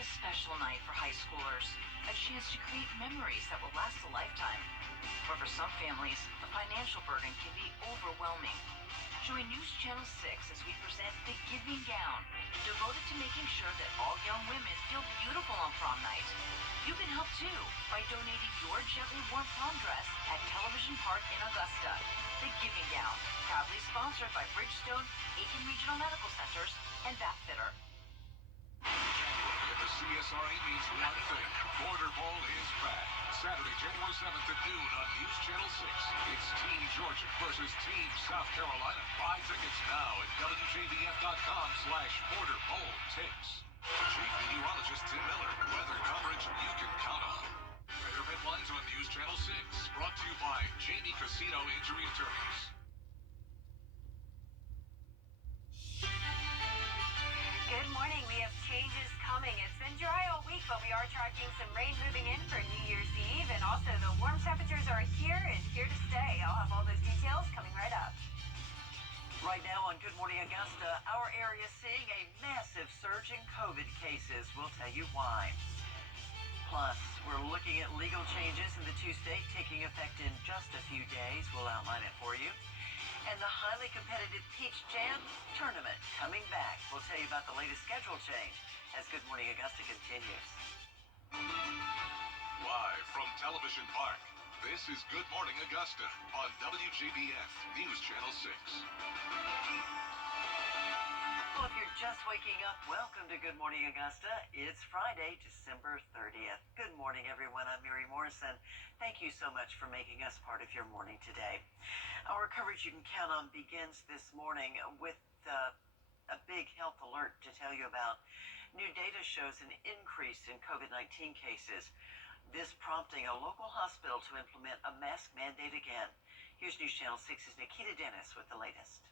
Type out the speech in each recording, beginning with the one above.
a special night for high schoolers, a chance to create memories that will last a lifetime. But for some families, the financial burden can be overwhelming. Join News Channel 6 as we present The Giving Gown, devoted to making sure that all young women feel beautiful on prom night. You can help too by donating your gently warm prom dress at Television Park in Augusta. The Giving Gown, proudly sponsored by Bridgestone, Aiken Regional Medical Centers, and Bathfitter. January at the CSRA means one thing. Border Bowl is back. Saturday, January 7th at noon on News Channel 6. It's Team Georgia versus Team South Carolina. Buy tickets now at WJBF.com/Border Bowl Tickets. Chief Meteorologist Tim Miller. Weather coverage you can count on. Weather headlines on News Channel 6. Brought to you by Jamie Casino Injury Attorneys. Good morning. We have changes coming. It's been dry all week, but we are tracking some rain moving in for New Year's Eve. And also the warm temperatures are here and here to stay. I'll have all those details coming right up. Right now on Good Morning Augusta, our area is seeing a massive surge in COVID cases. We'll tell you why. Plus, we're looking at legal changes in the two states taking effect in just a few days. We'll outline it for you. And the highly competitive Peach Jam tournament coming back. We'll tell you about the latest schedule change as Good Morning Augusta continues. Live from Television Park, this is Good Morning Augusta on WJBF News Channel 6. Well, if you're just waking up, welcome to Good Morning Augusta. It's Friday, December 30th. Good morning, everyone. I'm Mary Morrison. Thank you so much for making us part of your morning today. Our coverage you can count on begins this morning with a big health alert to tell you about. New data shows an increase in COVID-19 cases. This prompting a local hospital to implement a mask mandate again. Here's News Channel 6's Nikita Dennis with the latest.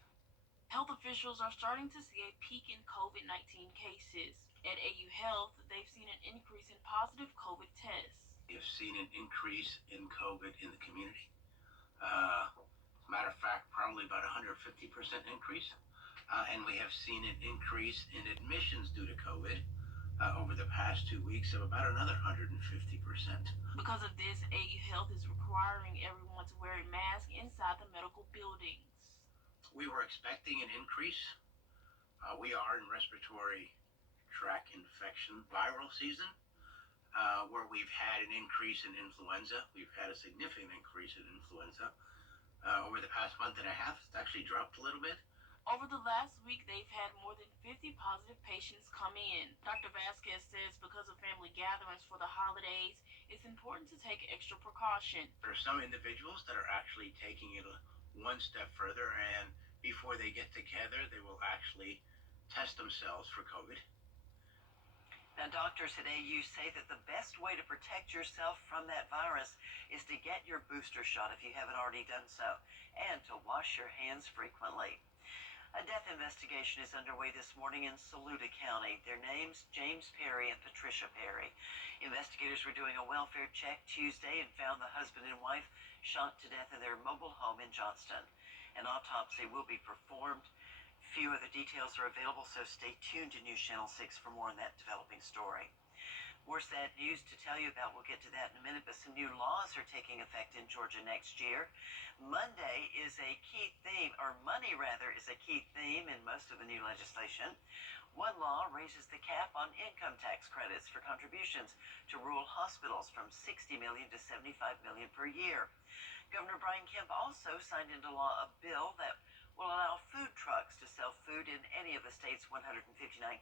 Health officials are starting to see a peak in COVID-19 cases. At AU Health, they've seen an increase in positive COVID tests. We've seen an increase in COVID in the community. As a matter of fact, probably about 150% increase. And we have seen an increase in admissions due to COVID over the past 2 weeks of about another 150%. Because of this, AU Health is requiring everyone to wear a mask inside the medical buildings. We were expecting an increase. We are in respiratory tract infection viral season, where we've had an increase in influenza. We've had a significant increase in influenza. Over the past month and a half, it's actually dropped a little bit. Over the last week, they've had more than 50 positive patients come in. Dr. Vasquez says because of family gatherings for the holidays, it's important to take extra precaution. There are some individuals that are actually taking it one step further, and before they get together, they will actually test themselves for COVID. Now, doctors at AU say that the best way to protect yourself from that virus is to get your booster shot if you haven't already done so, and to wash your hands frequently. A death investigation is underway this morning in Saluda County. Their names, James Perry and Patricia Perry. Investigators were doing a welfare check Tuesday and found the husband and wife shot to death in their mobile home in Johnston. An autopsy will be performed. Few of the details are available, so stay tuned to News Channel 6 for more on that developing story. More sad news to tell you about. We'll get to that in a minute, but some new laws are taking effect in Georgia next year. Money is a key theme in most of the new legislation. One law raises the cap on income tax credits for contributions to rural hospitals from $60 million to $75 million per year. Governor Brian Kemp also signed into law a bill that will allow food trucks to sell food in any of the state's 159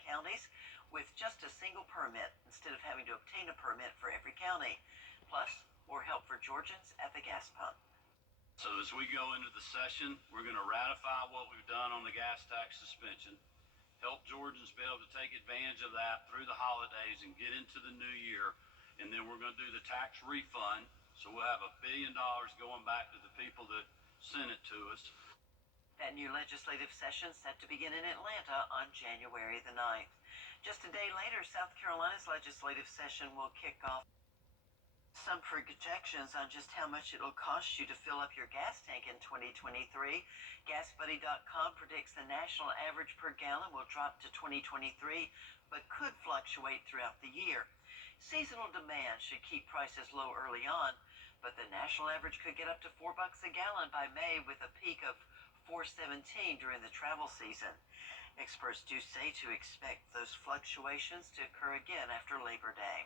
counties with just a single permit instead of having to obtain a permit for every county. Plus, more help for Georgians at the gas pump. So as we go into the session, we're going to ratify what we've done on the gas tax suspension, help Georgians be able to take advantage of that through the holidays and get into the new year. And then we're going to do the tax refund. So we'll have $1 billion going back to the people that sent it to us. That new legislative session set to begin in Atlanta on January the 9th. Just a day later, South Carolina's legislative session will kick off. Some projections on just how much it'll cost you to fill up your gas tank in 2023. GasBuddy.com predicts the national average per gallon will drop to 2023, but could fluctuate throughout the year. Seasonal demand should keep prices low early on, but the national average could get up to $4 a gallon by May, with a peak of $4.17 during the travel season. Experts do say to expect those fluctuations to occur again after Labor Day.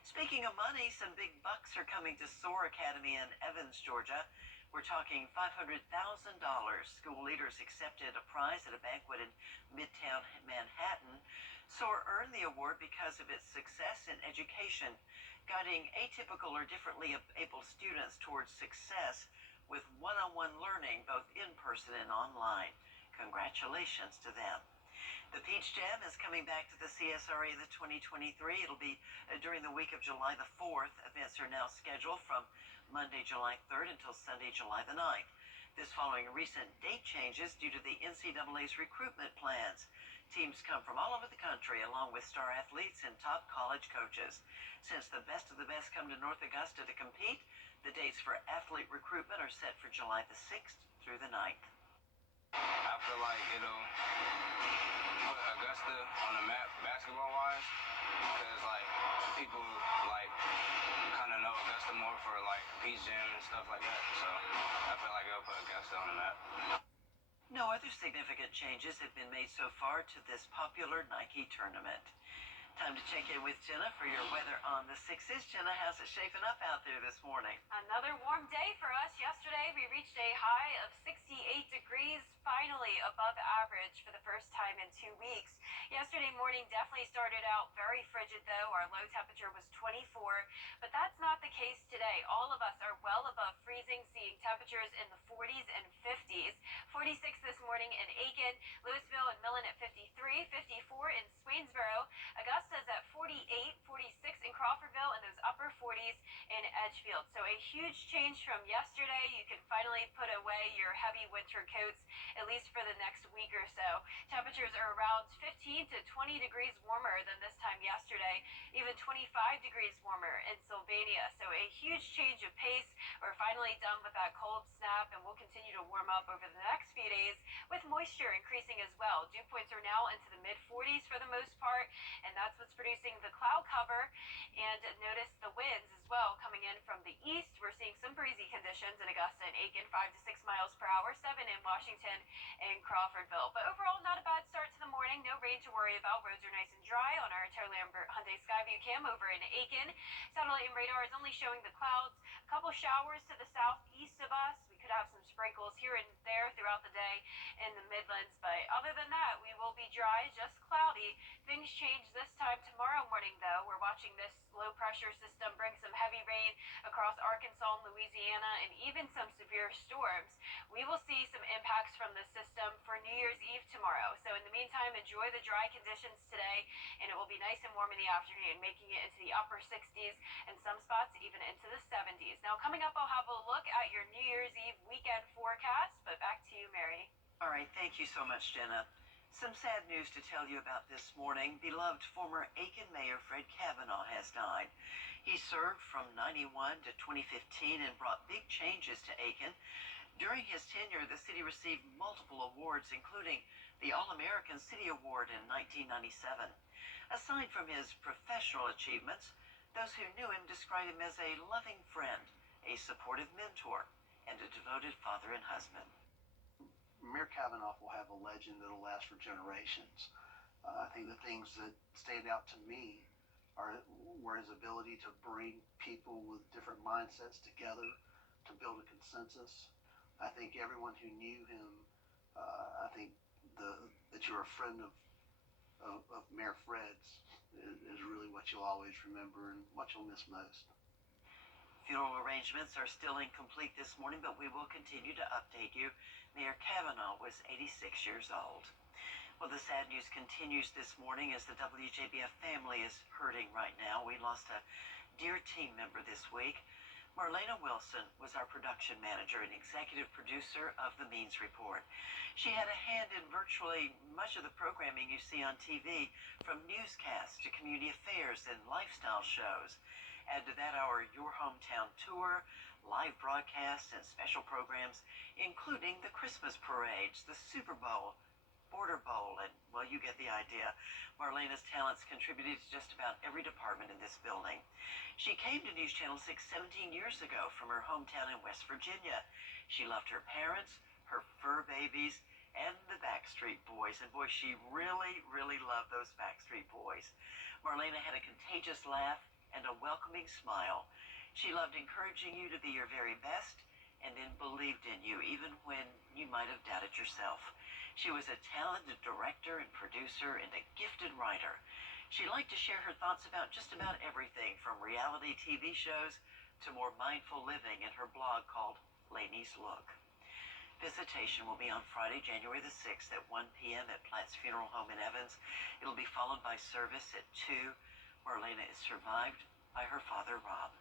Speaking of money, some big bucks are coming to SOAR Academy in Evans, Georgia. We're talking $500,000. School leaders accepted a prize at a banquet in Midtown Manhattan. SOAR earned the award because of its success in education, guiding atypical or differently able students towards success with one-on-one learning, both in person and online. Congratulations to them. The Peach Jam is coming back to the CSRA in the 2023. It'll be during the week of July the 4th. Events are now scheduled from Monday, July 3rd until Sunday, July the 9th. This following recent date changes due to the NCAA's recruitment plans. Teams come from all over the country, along with star athletes and top college coaches. Since the best of the best come to North Augusta to compete, the dates for athlete recruitment are set for July the 6th through the 9th. I feel like it'll put Augusta on the map basketball-wise, because like people like kind of know Augusta more for like Peach Jam and stuff like that. So I feel like it'll put Augusta on the map. No other significant changes have been made so far to this popular Nike tournament. Time to check in with Jenna for your weather on the 6s. Jenna, how's it shaping up out there this morning? Another warm day for us. Yesterday, we reached a high of 68 degrees, finally above average for the first time in 2 weeks. Yesterday morning definitely started out very frigid, though. Our low temperature was 24, but that's not the case today. All of us are well above freezing, seeing temperatures in the 40s and 50s. 46 this morning in Aiken, Louisville and Millen at 53, 54 in Swainsboro, Augusta's at 48, 46 in Crawfordville, and those upper 40s in Edgefield. So a huge change from yesterday. You can finally put away your heavy winter coats, at least for the next week or so. Temperatures are around 15 to 20 degrees warmer than this time yesterday, even 25 degrees warmer in Sylvania. So a huge change of pace. We're finally done with that cold snap, and we'll continue to warm up over the next few days, with moisture increasing as well. Dew points are now into the mid-40s for the most part, and that's what's producing the cloud cover. And notice the winds as well coming in from the east. We're seeing some breezy conditions in Augusta and Aiken, 5 to 6 miles per hour, 7 in Washington and Crawfordville. But overall, not a bad start to the morning. No rain to worry about. Roads are nice and dry on our Terry Lambert Hyundai Skyview cam over in Aiken. Satellite and radar is only showing the clouds. A couple showers to the southeast of us. We could have some sprinkles here and there throughout the day in the Midlands, but other than that, we will be dry, just cloudy. Things change this time tomorrow morning, though. We're watching this low pressure system bring some heavy rain across Arkansas and Louisiana, and even some severe storms. We will see some impacts from the system for New Year's Eve tomorrow. So in the meantime, enjoy the dry conditions today, and it will be nice and warm in the afternoon, making it into the upper 60s and some spots even into the 70s. Now coming up, I'll have a look at your New Year's Eve weekend forecast, but back to you, Mary. All right, thank you so much, Jenna. Some sad news to tell you about this morning. Beloved former Aiken Mayor Fred Kavanaugh has died. He served from 91 to 2015 and brought big changes to Aiken. During his tenure, the city received multiple awards, including the All-American City Award in 1997. Aside from his professional achievements, those who knew him described him as a loving friend, a supportive mentor, and a devoted father and husband. Mayor Kavanaugh will have a legend that'll last for generations. I think the things that stand out to me were his ability to bring people with different mindsets together to build a consensus. I think everyone who knew him, I think that you're a friend of Mayor Fred's is really what you'll always remember and what you'll miss most. Funeral arrangements are still incomplete this morning, but we will continue to update you. Mayor Kavanaugh was 86 years old. Well, the sad news continues this morning as the Wjbf family is hurting right now. We lost a dear team member this week. Marlena Wilson was our production manager and executive producer of the Means Report. She had a hand in virtually much of the programming you see on TV, from newscasts to community affairs and lifestyle shows. Add to that our Your Hometown Tour, live broadcasts, and special programs, including the Christmas parades, the Super Bowl, Border Bowl, and, well, you get the idea. Marlena's talents contributed to just about every department in this building. She came to News Channel 6 17 years ago from her hometown in West Virginia. She loved her parents, her fur babies, and the Backstreet Boys. And boy, she really, really loved those Backstreet Boys. Marlena had a contagious laugh and a welcoming smile. She loved encouraging you to be your very best, and then believed in you, even when you might have doubted yourself. She was a talented director and producer and a gifted writer. She liked to share her thoughts about just about everything, from reality TV shows to more mindful living, in her blog called Lainey's Look. Visitation will be on Friday, January the 6th at 1 p.m. at Platt's Funeral Home in Evans. It'll be followed by service at 2. Marlena is survived by her father, Rob.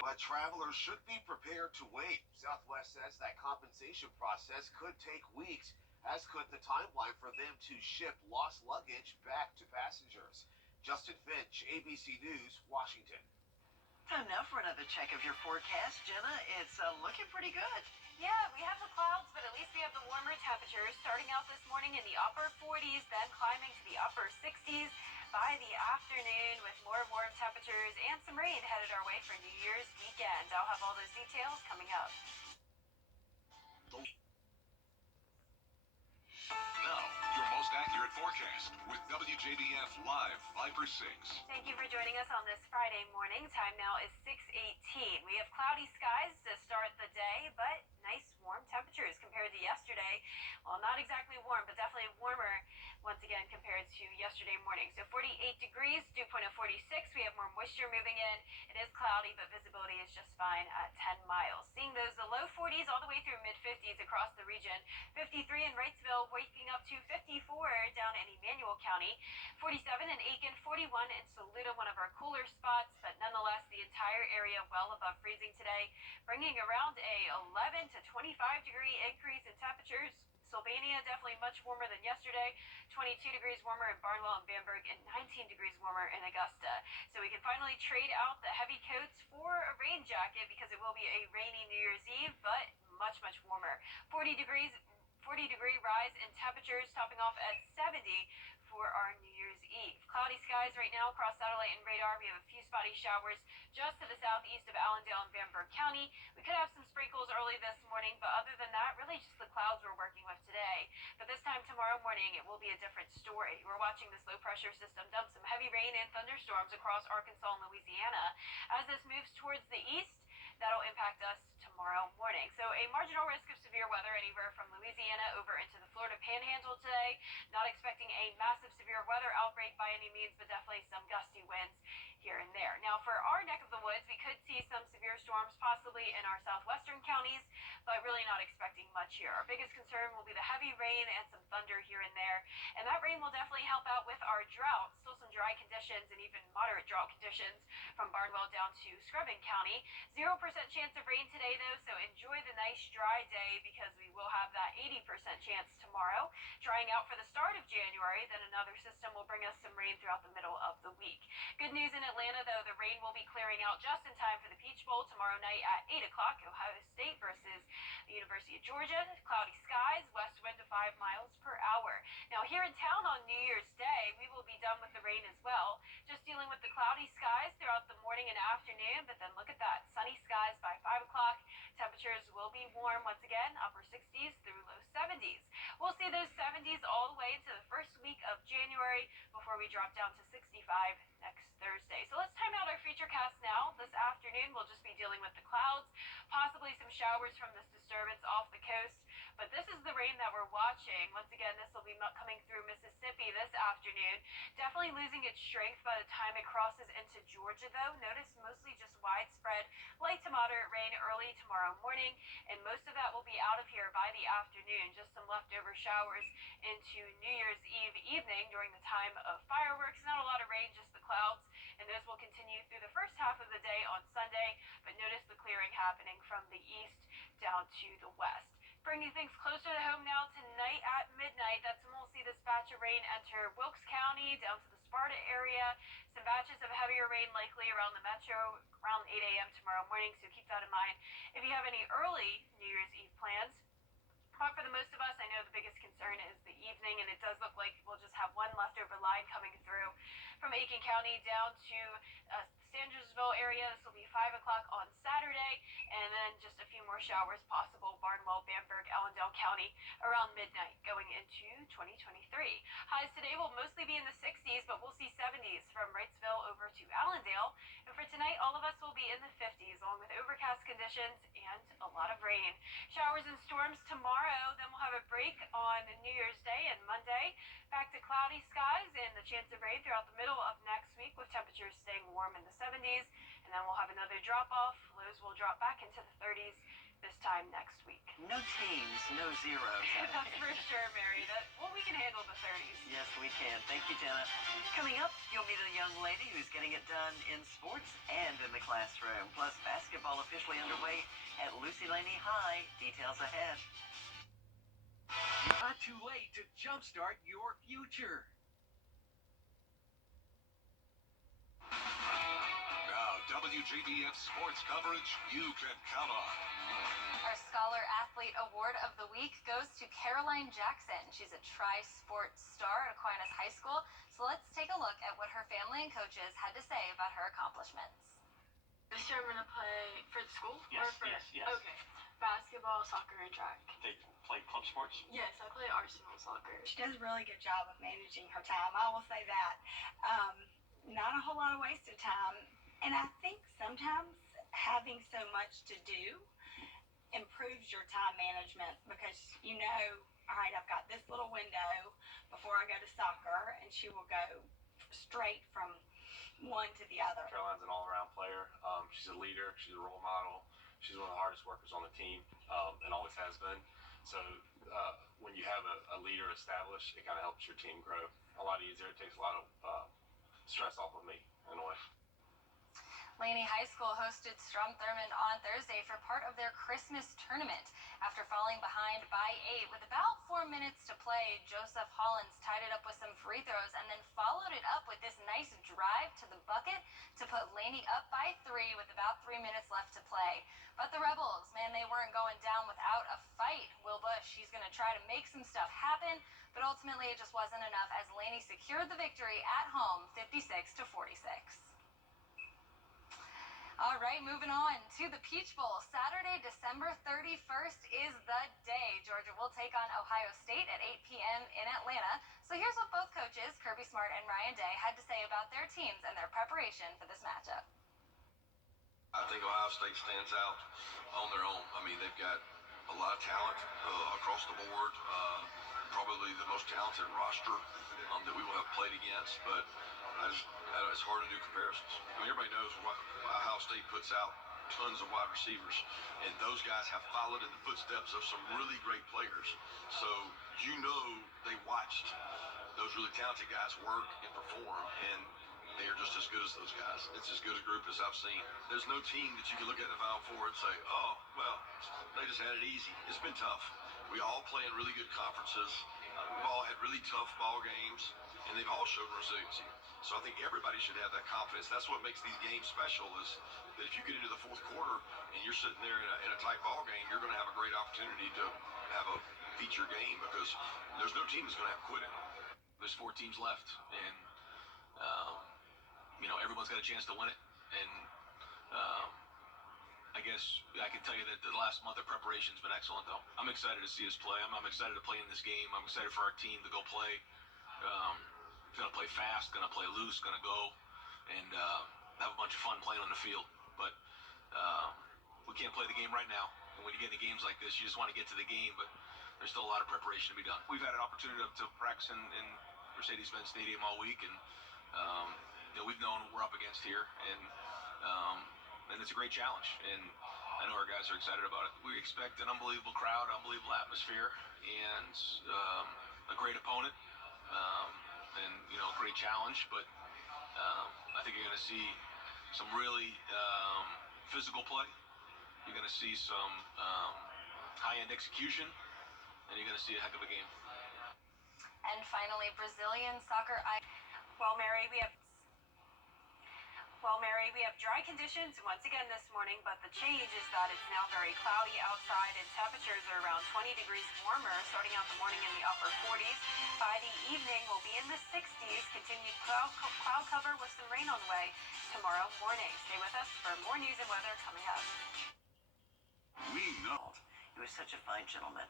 But travelers should be prepared to wait. Southwest says that compensation process could take weeks, as could the timeline for them to ship lost luggage back to passengers. Justin Finch, ABC News, Washington. Time now for another check of your forecast. Jenna, it's looking pretty good. Yeah, we have the clouds, but at least we have the warmer temperatures starting out this morning in the upper 40s, then climbing to the upper 60s by the afternoon, with more warm temperatures and some rain headed our way for New Year's weekend. I'll have all those details coming up. Now, your most accurate forecast with WJBF Live Viper 6. Thank you for joining us on this Friday morning. Time now is 6:18. We have cloudy skies to start the day, but nice warm temperatures compared to yesterday. Well, not exactly warm, but definitely warmer once again compared to yesterday morning. So 48 degrees, dew point of 46. We have more moisture moving in. It is cloudy, but visibility is just fine at 10 miles. Seeing those the low 40s all the way through mid 50s across the region. 53 in Wrightsville, waking up to 54 down in Emmanuel County. 47 in Aiken, 41 in Saluda, one of our cooler spots, but nonetheless the entire area well above freezing today, bringing around a 11 to 25 degree increase in temperatures. Sylvania definitely much warmer than yesterday, 22 degrees warmer in Barnwell and Bamberg, and 19 degrees warmer in Augusta. So we can finally trade out the heavy coats for a rain jacket, because it will be a rainy New Year's Eve, but much, much warmer. 40 degree rise in temperatures, topping off at 70 for our New Year's Eve. Cloudy skies right now across satellite and radar. We have a few spotty showers just to the southeast of Allendale and Bamberg County. We could have some sprinkles early this morning, but other than that, really just the clouds we're working with today. But this time tomorrow morning, it will be a different story. We're watching this low pressure system dump some heavy rain and thunderstorms across Arkansas and Louisiana. As this moves towards the east, that'll impact us tomorrow morning. So a marginal risk of severe weather anywhere from Louisiana over into the Florida Panhandle today. Not expecting a massive severe weather outbreak by any means, but definitely some gusty winds here and there. Now for our neck of the woods, we could see some severe storms possibly in our southwestern counties, but really not expecting much here. Our biggest concern will be the heavy rain and some thunder here and there, and that rain will definitely help out with our drought. Still some dry conditions and even moderate drought conditions from Barnwell down to Screven County. 0% chance of rain today though, so enjoy the nice dry day, because we will have that 80% chance tomorrow. Drying out for the start of January, then another system will bring us some rain throughout the middle of the week. Good news in Atlanta though, the rain will be clearing out just in time for the Peach Bowl tomorrow night at 8 o'clock. Ohio State versus the University of Georgia. Cloudy skies, west wind to 5 miles per hour. Now here in town on New Year's Day, we will be done with the rain as well. Just dealing with the cloudy skies throughout the morning and afternoon, but then look at that, sunny skies by 5 o'clock. Temperatures will be warm once again, upper 60s through low 70s. We'll see those 70s all the way into the first week of January before we drop down to 65 next Thursday. So let's time out our futurecast now. This afternoon, we'll just be dealing with the clouds, possibly some showers from this disturbance off the coast. But this is the rain that we're watching. Once again, this will be coming through Mississippi this afternoon. Definitely losing its strength by the time it crosses into Georgia, though. Notice mostly just widespread light to moderate rain early tomorrow morning, and most of that will be out of here by the afternoon. Just some leftover showers into New Year's Eve evening during the time of fireworks. Not a lot of rain, just the clouds and those will continue through the first half of the day on Sunday, but notice the clearing happening from the east down to the west. Bringing things closer to home now, tonight at midnight, that's when we'll see this batch of rain enter Wilkes County down to the Sparta area. Some batches of heavier rain likely around the metro around 8 a.m. tomorrow morning, so keep that in mind. If you have any early New Year's Eve plans, but for the most of us, I know the biggest concern is the evening, and it does look like we'll just have one leftover line coming through from Aiken County down to Sandersville area. This will be 5 o'clock on Saturday, and then just a few more showers possible. Barnwell, Bamberg, Allendale County around midnight going into 2023. Highs today will mostly be in the 60s, but we'll see 70s from Wrightsville over to Allendale. And for tonight, all of us will be in the 50s, along with overcast conditions and a lot of rain. Showers and storms tomorrow, then we'll have a break on New Year's Day and Monday. Back to cloudy skies and the chance of rain throughout the middle of next week, with temperatures staying warm in the 70s. And then we'll have another drop off. Lows will drop back into the 30s this time next week. No teens, no zeros. That's for sure, Mary. We can handle the 30s. Yes, we can. Thank you, Jenna. Coming up, you'll meet a young lady who's getting it done in sports and in the classroom. Plus, basketball officially underway at Lucy Laney High. Details ahead. Not too late to jumpstart your future. Now, WJBF sports coverage you can count on. Our Scholar Athlete Award of the Week goes to Caroline Jackson. She's a tri-sport star at Aquinas High School. So let's take a look at what her family and coaches had to say about her accomplishments. This year I'm going to play for the school? Yes, or for, yes. Okay. Basketball, soccer, and track. They play club sports? Yes, I play Arsenal soccer. She does a really good job of managing her time. I will say that. Not a whole lot of wasted time. And I think sometimes having so much to do improves your time management, because you know, all right, I've got this little window before I go to soccer, and she will go straight from one to the other. Caroline's an all-around player. She's a leader. She's a role model. She's one of the hardest workers on the team, and always has been. So when you have a leader established, it kind of helps your team grow a lot easier. It takes a lot of stress off of me in a way. Laney High School hosted Strom Thurmond on Thursday for part of their Christmas tournament. After falling behind by 8 with about 4 minutes to play, Joseph Hollins tied it up with some free throws and then followed it up with this nice drive to the bucket to put Laney up by 3 with about 3 minutes left to play. But the Rebels, man, they weren't going down without a fight. Will Bush, he's going to try to make some stuff happen, but ultimately it just wasn't enough as Laney secured the victory at home, 56-46. All right, moving on to the Peach Bowl. Saturday, December 31st is the day. Georgia will take on Ohio State at 8 p.m. in Atlanta. So here's what both coaches, Kirby Smart and Ryan Day, had to say about their teams and their preparation for this matchup. I think Ohio State stands out on their own. I mean, they've got a lot of talent across the board. Probably the most talented roster that we will have played against, but it's hard to do comparisons. I mean, everybody knows Ohio State puts out tons of wide receivers, and those guys have followed in the footsteps of some really great players. So you know they watched those really talented guys work and perform, and they are just as good as those guys. It's as good a group as I've seen. There's no team that you can look at the Final Four and say, oh, well, they just had it easy. It's been tough. We all play in really good conferences. We've all had really tough ball games, and they've all shown resiliency. So I think everybody should have that confidence. That's what makes these games special, is that if you get into the fourth quarter and you're sitting there in a tight ball game, you're going to have a great opportunity to have a feature game, because there's no team that's going to have quit it. There's 4 teams left, and everyone's got a chance to win it. And I guess I can tell you that the last month of preparation has been excellent, though. I'm excited to see us play. I'm excited to play in this game. I'm excited for our team to go play. Going to play fast, going to play loose, going to go and have a bunch of fun playing on the field. But we can't play the game right now. And when you get into games like this, you just want to get to the game, but there's still a lot of preparation to be done. We've had an opportunity to practice in Mercedes-Benz Stadium all week, and we've known what we're up against here, and it's a great challenge, and I know our guys are excited about it. We expect an unbelievable crowd, unbelievable atmosphere, and a great opponent, and a great challenge, but I think you're going to see some really physical play. You're going to see some high-end execution, and you're going to see a heck of a game. And finally, Brazilian soccer. Mary, we have dry conditions once again this morning, but the change is that it's now very cloudy outside and temperatures are around 20 degrees warmer, starting out the morning in the upper 40s. By the evening, we'll be in the 60s, continued cloud cover with some rain on the way tomorrow morning. Stay with us for more news and weather coming up. We know. He was such a fine gentleman.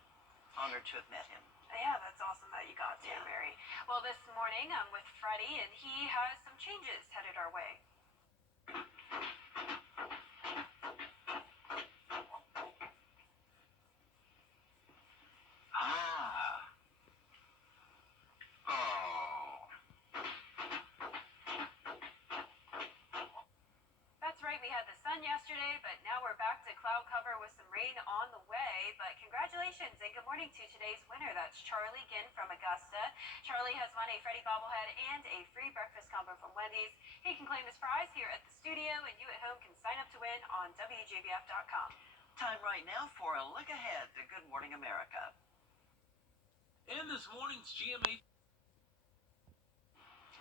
Honored to have met him. Yeah, that's awesome that you got to, Mary. Well, this morning I'm with Freddie, and he has some changes headed our way. That's right, we had the sun yesterday, but now we're back to cloud cover with some rain on the way. But congratulations and good morning to today's winner. That's Charlie Ginn from Augusta. Charlie has won a Freddie bobblehead and a free breakfast combo from Wendy's. He can claim his prize here at the studio, and you at home can sign up to win on Wjbf.com. Time right now for a look ahead to Good Morning America. And this morning's GMA.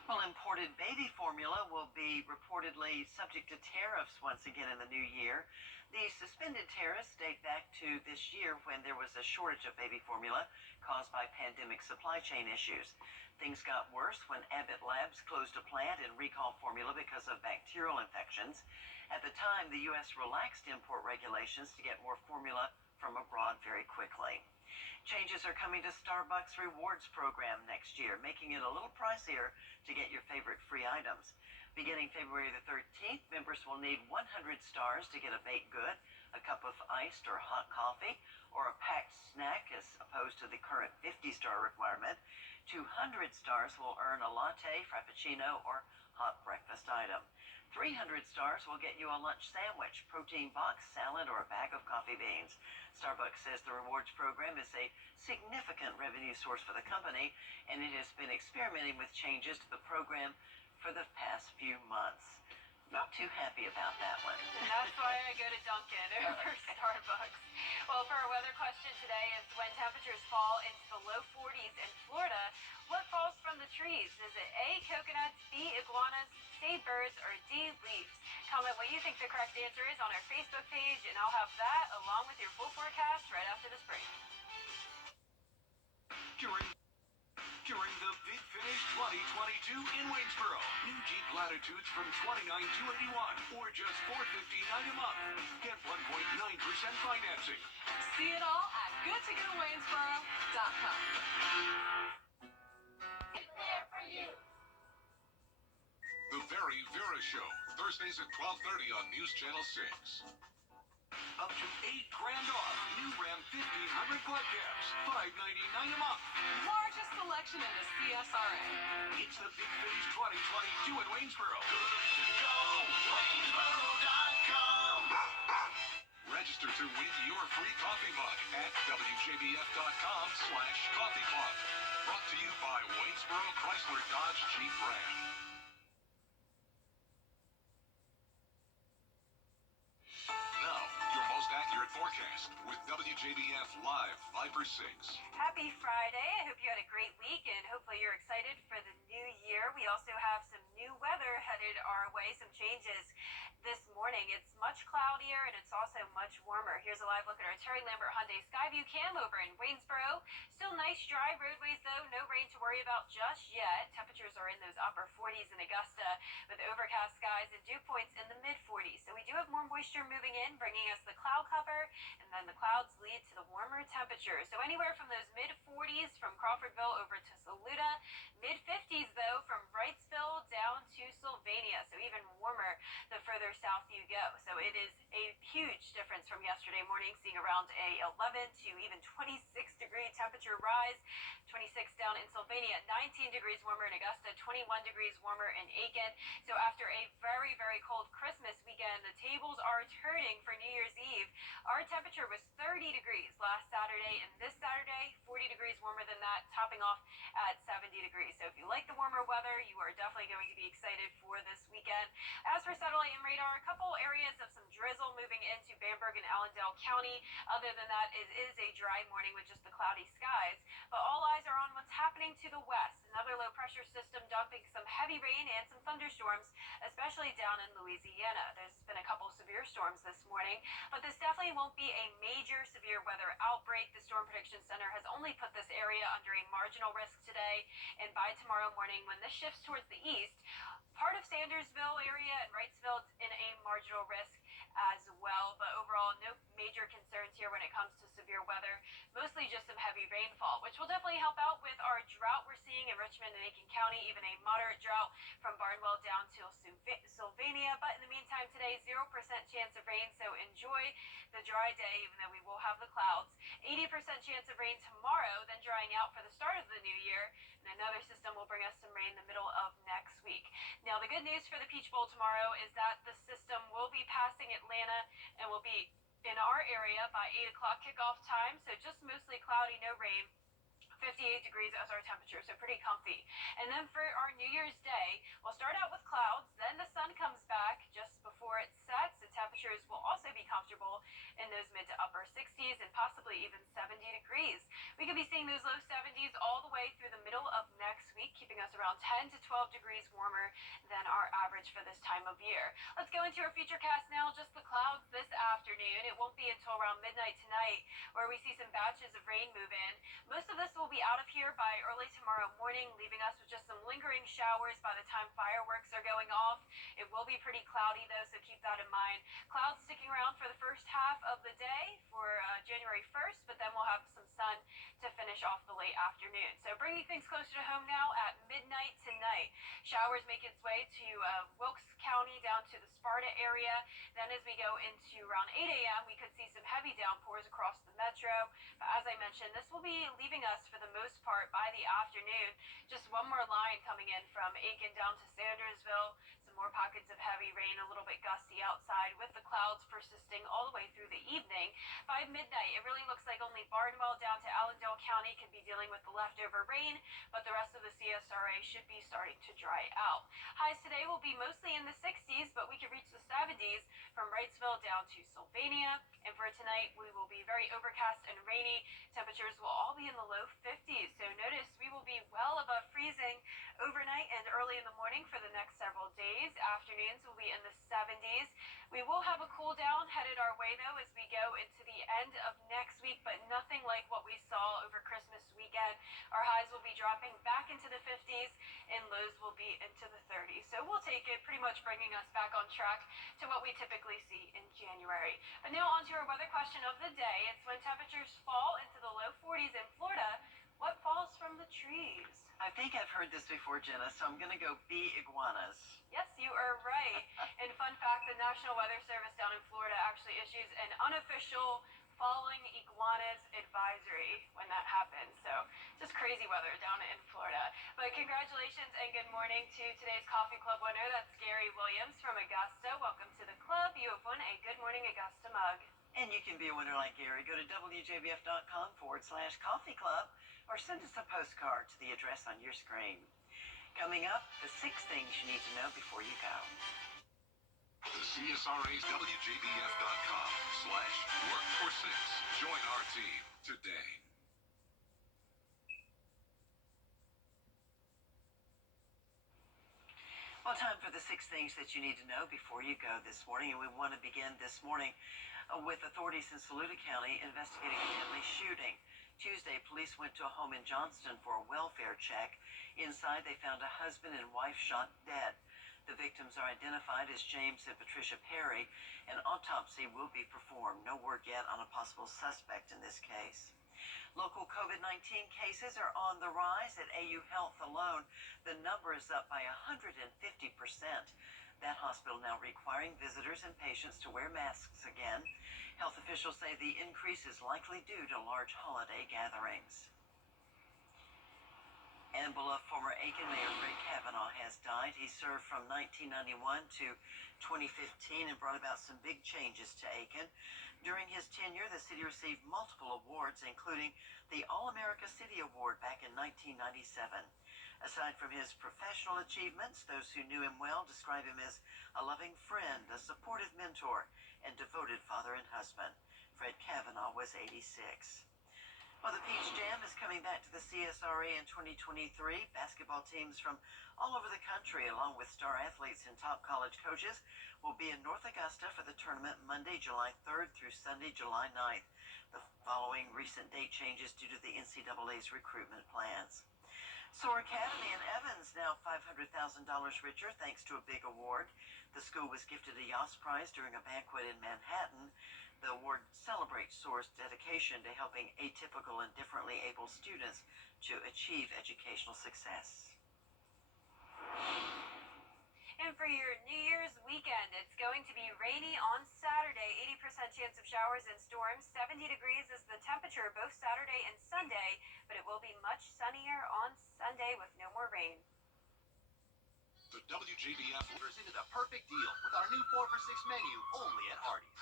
Well, imported baby formula will be reportedly subject to tariffs once again in the new year. The suspended tariffs date back to this year when there was a shortage of baby formula caused by pandemic supply chain issues. Things got worse when Abbott Labs closed a plant and recalled formula because of bacterial infections. At the time, the U.S. relaxed import regulations to get more formula from abroad very quickly. Changes are coming to Starbucks Rewards program next year, making it a little pricier to get your favorite free items. Beginning February the 13th, members will need 100 stars to get a baked good, a cup of iced or hot coffee, or a packed snack as opposed to the current 50-star requirement. 200 stars will earn a latte, frappuccino, or hot breakfast item. 300 stars will get you a lunch sandwich, protein box, salad, or a bag of coffee beans. Starbucks says the rewards program is a significant revenue source for the company, and it has been experimenting with changes to the program for the past few months. Not too happy about that one. And that's why I go to Dunkin' over Starbucks. Well, for our weather question today, it's when temperatures fall into the low 40s in Florida, what falls from the trees? Is it A, coconuts, B, iguanas, C, birds, or D, leaves? Comment what you think the correct answer is on our Facebook page, and I'll have that along with your full forecast right after this break. During the Big Finish 2022 in Waynesboro, new Jeep Latitudes from $29,281 or just $459 a month. Get 1.9% financing. See it all at goodtogowaynesboro.com. There for you. The Very Vera Show, Thursdays at 12:30 on News Channel 6. Up to $8,000 off new Ram 1500 quad cabs, $599 a month. Largest selection in the CSRA. It's the Big Finish 2022 in Waynesboro. Good to go, Waynesboro.com. Register to win your free coffee mug at WJBF.com/coffee mug. Brought to you by Waynesboro Chrysler Dodge Jeep Ram. Forecast with WJBF Live, Viper 6. Happy Friday. I hope you had a great week, and hopefully you're excited for the new year. We also have some new weather headed our way, some changes this morning. It's much cloudier, and it's also much warmer. Here's a live look at our Terry Lambert Hyundai Skyview cam over in Waynesboro. Still nice dry roadways, though. No rain to worry about just yet. Temperatures are in those upper 40s in Augusta with overcast skies and dew points in the mid-40s. So we do have more moisture moving in, bringing us the cloud cover, and then the clouds lead to the warmer temperatures. So anywhere from those mid-40s from Crawfordville over to Saluda, mid-50s, though, from Wrightsville down to Sylvania. So even warmer the further south you go. So it is a huge difference from yesterday morning, seeing around a 11 to even 26-degree temperature. temperature rise. 26 down in Sylvania, 19 degrees warmer in Augusta, 21 degrees warmer in Aiken. So after a very, very cold Christmas weekend, the tables are turning for New Year's Eve. Our temperature was 30 degrees last Saturday, and this Saturday, 40 degrees warmer than that, topping off at 70 degrees. So if you like the warmer weather, you are definitely going to be excited for this weekend. As for satellite and radar, a couple areas of some drizzle moving into Bamberg and Allendale County. Other than that, it is a dry morning with just the cloudy skies. But all eyes are on what's happening to the west. Another low pressure system dumping some heavy rain and some thunderstorms, especially down in Louisiana. There's been a couple severe storms this morning, but this definitely won't be a major severe weather outbreak. The Storm Prediction Center has only put this area under a marginal risk today, and by tomorrow morning, when this shifts towards the east, part of Sandersville area and Wrightsville in a marginal risk as well. But overall, no major concerns here when it comes to severe weather. Mostly just some heavy rainfall, which will definitely help out with our drought we're seeing in Richmond and Aiken County, even a moderate drought from Barnwell down to Sylvania. But in the meantime, today, 0% chance of rain, so enjoy the dry day, even though we will have the clouds. 80% chance of rain tomorrow, then drying out for the start of the new year. And another system will bring us some rain in the middle of next week. Now, the good news for the Peach Bowl tomorrow is that the system will be passing Atlanta and will be in our area by 8 o'clock kickoff time. So just mostly cloudy, no rain. 58 degrees as our temperature, so pretty comfy. And then for our New Year's Day, we'll start out with clouds, then the sun comes back just before it sets. The temperatures will also be comfortable in those mid to upper 60s and possibly even 70 degrees. We could be seeing those low 70s all the way through the middle of next week, keeping us around 10 to 12 degrees warmer than our average for this time of year. Let's go into our futurecast now. Just the clouds this afternoon. It won't be until around midnight tonight where we see some batches of rain move in. Most of this will be out of here by early tomorrow morning, leaving us with just some lingering showers by the time fireworks are going off. It will be pretty cloudy though, so keep that in mind. Clouds sticking around for the first half of the day for January 1st, but then we'll have some sun to finish off the late afternoon. So bringing things closer to home now at midnight tonight. Showers make its way to Wilkes County down to the Sparta area. Then as we go into around 8 a.m., we could see some heavy downpours across the metro. But as I mentioned, this will be leaving us for the most part by the afternoon. Just one more line coming in from Aiken down to Sandersville. Some more pockets of heavy rain, a little bit gusty outside with the clouds persisting all the way through the evening. By midnight, it really looks like only Barnwell down to Allendale County could be dealing with the leftover rain, but the rest of the CSRA should be starting to dry out. Highs today will be mostly in the 60s, but we could reach the 70s from Wrightsville down to Sylvania. And for tonight, we will be very overcast and rainy. Temperatures will all be in the low 50s. So notice we will be well above freezing overnight and early in the morning for the next several days. Afternoons will be in the 70s. We will have a cool down headed our way though as we go into the end of next week, but nothing like what we saw over Christmas weekend. Our highs will be dropping back into the 50s and lows will be into the 30s. So we'll take it, pretty much bringing us back on track to what we typically see in January. But now on to our weather question of the day. It's when temperatures fall into the low 40s in Florida, what falls from the trees? I think I've heard this before, Jenna, so I'm going to go bee iguanas. Yes, you are right. And fun fact, the National Weather Service down in Florida actually issues an unofficial falling iguanas advisory when that happens. So just crazy weather down in Florida. But congratulations and good morning to today's Coffee Club winner. That's Gary Williams from Augusta. Welcome to the club. You have won a Good Morning Augusta mug. And you can be a winner like Gary. Go to wjbf.com/coffee club or send us a postcard to the address on your screen. Coming up, the 6 things you need to know before you go. The CSRA's WJBF.com/work46. Join our team today. Well, time for the 6 things that you need to know before you go this morning. And we want to begin this morning with authorities in Saluda County investigating a deadly shooting. Tuesday, police went to a home in Johnston for a welfare check. Inside, they found a husband and wife shot dead. The victims are identified as James and Patricia Perry. An autopsy will be performed. No word yet on a possible suspect in this case. Local COVID-19 cases are on the rise at AU Health alone. The number is up by 150%. That hospital now requiring visitors and patients to wear masks again. Health officials say the increase is likely due to large holiday gatherings. Ambala, former Aiken Mayor Fred Kavanaugh has died. He served from 1991 to 2015 and brought about some big changes to Aiken. During his tenure, the city received multiple awards, including the All-America City Award back in 1997. Aside from his professional achievements, those who knew him well describe him as a loving friend, a supportive mentor, and devoted father and husband. Fred Kavanaugh was 86. Well, the Peach Jam is coming back to the CSRA in 2023. Basketball teams from all over the country, along with star athletes and top college coaches, will be in North Augusta for the tournament Monday, July 3rd through Sunday, July 9th. The following recent date changes due to the NCAA's recruitment plans. Soar Academy in Evans now $500,000 richer thanks to a big award. The school was gifted a Yas Prize during a banquet in Manhattan. The award celebrates SOAR's dedication to helping atypical and differently able students to achieve educational success. And for your New Year's weekend, it's going to be rainy on Saturday, 80% chance of showers and storms. 70 degrees is the temperature both Saturday and Sunday, but it will be much sunnier on Sunday with no more rain. The WJBF orders into the perfect deal with our new 4 for $6 menu only at Hardee's.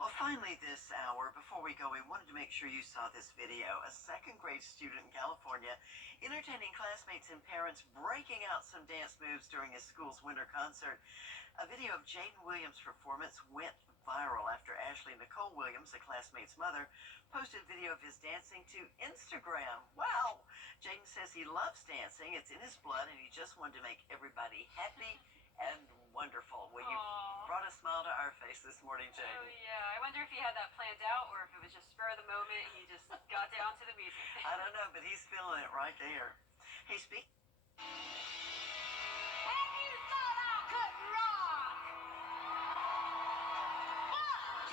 Well, finally this hour, before we go, we wanted to make sure you saw this video. A second-grade student in California entertaining classmates and parents breaking out some dance moves during his school's winter concert. A video of Jaden Williams' performance went viral after Ashley Nicole Williams, a classmate's mother, posted video of his dancing to Instagram. Wow! Jaden says he loves dancing. It's in his blood, and he just wanted to make everybody happy and wonderful. Well, you brought a smile to our face this morning, Jaden. Oh, yeah. I wonder if he had that planned out or if it was just spur of the moment. He just got down to the music. I don't know, but he's feeling it right there. Hey, speak. And you thought I couldn't rock!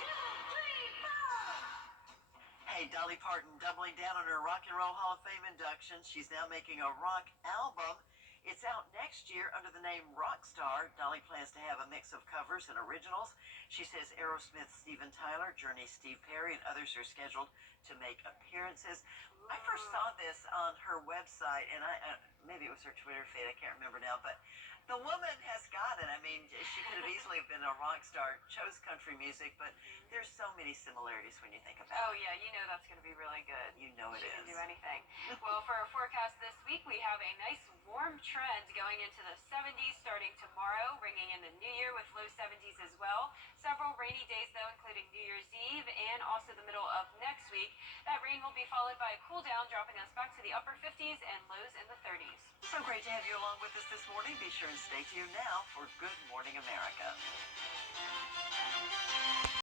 1, 2, 3, 4! Hey, Dolly Parton doubling down on her Rock and Roll Hall of Fame induction. She's now making a rock album. It's out next year under the name Rockstar. Dolly plans to have a mix of covers and originals. She says Aerosmith, Steven Tyler, Journey, Steve Perry, and others are scheduled to make appearances. I first saw this on her website, and maybe it was her Twitter feed, I can't remember now, but the woman has got it. I mean, she could have easily been a rock star, chose country music, but there's so many similarities when you think about Oh, it. yeah, you know that's going to be really good. You know it She is. can do anything. Well, for our forecast this week, we have a nice warm trend going into the 70s starting tomorrow, bringing in the new year with low 70s as well. Several rainy days, though, including New Year's Eve and also the middle of next week. That rain will be followed by a cool down, dropping us back to the upper 50s and lows in the 30s. So great to have you along with us this morning. Be sure and stay tuned now for Good Morning America.